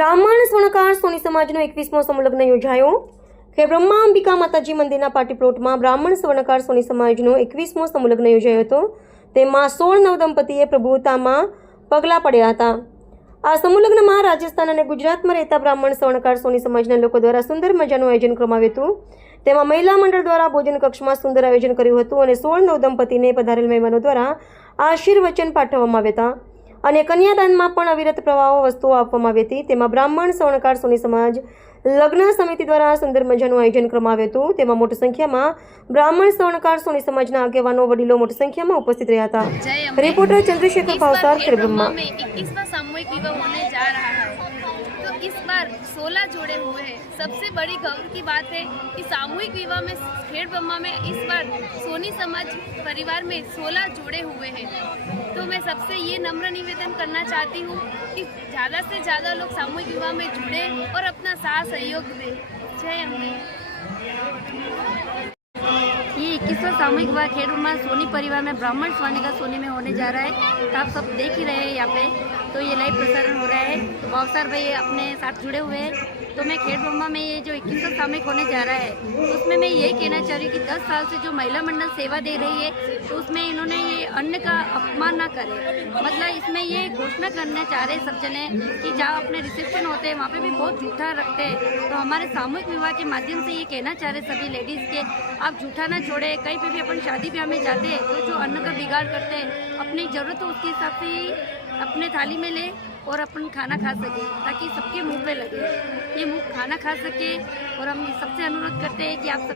બ્રાહ્મણ સ્વર્ણકાર સોની સમાજનો 21મો સમૂહલગ્ન યોજાયો। કે બ્રહ્મા અંબિકા માતાજી મંદિરના પાર્ટી પ્લોટમાં બ્રાહ્મણ સ્વર્ણકાર સોની સમાજનો 21મો સમૂહલગ્ન યોજાયો હતો। તેમાં 16 નવદંપતીએ પ્રભુતામાં પગલાં પડ્યા હતા। આ સમૂહલગ્નમાં રાજસ્થાન અને ગુજરાતમાં રહેતા બ્રાહ્મણ સ્વર્ણકાર સોની સમાજના લોકો દ્વારા સુંદર મજાનું આયોજન કરવામાં આવ્યું હતું। તેમાં મહિલા મંડળ દ્વારા ભોજન કક્ષમાં સુંદર આયોજન કર્યું હતું અને 16 નવદંપતીને પધારેલ મહેમાનો દ્વારા આશીર્વચન પાઠવવામાં આવ્યા હતા અને કન્યાદાનમાં પણ અવિરત પ્રવાહો વસ્તુઓ આપવામાં આવી હતી। તેમાં બ્રાહ્મણ સ્વર્ણકાર સોની સમાજ લગ્ન સમિતિ દ્વારા સુંદર મજાનું આયોજન કરવામાં આવ્યું હતું। તેમાં મોટી સંખ્યામાં બ્રાહ્મણ स्वर्णकार सोनी समाजना આગેવાનો વડીલો મોટી સંખ્યામાં ઉપસ્થિત રહ્યા હતા। रिपोर्टर चंद्रशेखर भावसार खेड़ब्रह्मा। 21वां सामूहिक विवाह होने जा रहा है, तो इस बार 16 जोड़े हुए हैं। सबसे बड़ी गौर की बात है कि सामूहिक विवाह में खेड़ब्रह्मा में इस बार सोनी समाज परिवार में 16 जोड़े हुए हैं। तो मैं सबसे ये नम्र निवेदन करना चाहती हूँ कि ज़्यादा से ज़्यादा लोग सामूहिक विवाह में जुड़े और अपना साथ सहयोग दें। जय अम्बे। ये 21वां सामूहिक विवाह खेड़ब्रह्मा सोनी परिवार में ब्राह्मण स्वर्णकार सोनी में होने जा रहा है। तो आप सब देख ही रहे हैं यहाँ पे, तो ये लाइव प्रसारण हो रहा है। तो भावसार भाई अपने साथ जुड़े हुए हैं। तो मैं खेड़ब्रह्मा में ये जो 21वां सामूहिक होने जा रहा है, तो उसमें मैं यही कहना चाह रही हूँ कि 10 साल से जो महिला मंडल सेवा दे रही है, तो उसमें इन्होंने ये अन्न का अपमान ना करे। मतलब इसमें ये घोषणा करना चाह रहे सब जने कि जहाँ अपने रिसेप्शन होते हैं वहाँ पे भी बहुत जूठा रखते हैं। तो हमारे सामूहिक विवाह के माध्यम से ये कहना चाह रहे सभी लेडीज़ के, आप जूठा ना छोड़े। कहीं पे भी अपन शादी ब्याह में जाते हैं तो जो अन्न का बिगाड़ करते हैं, अपनी ज़रूरत हो उसके हिसाब से ही अपने थाली में ले और अपन खाना खा सके, ताकि सबके मुंह पे लगे, ये मुंह खाना खा सके। और हम सबसे अनुरोध करते हैं कि आप सब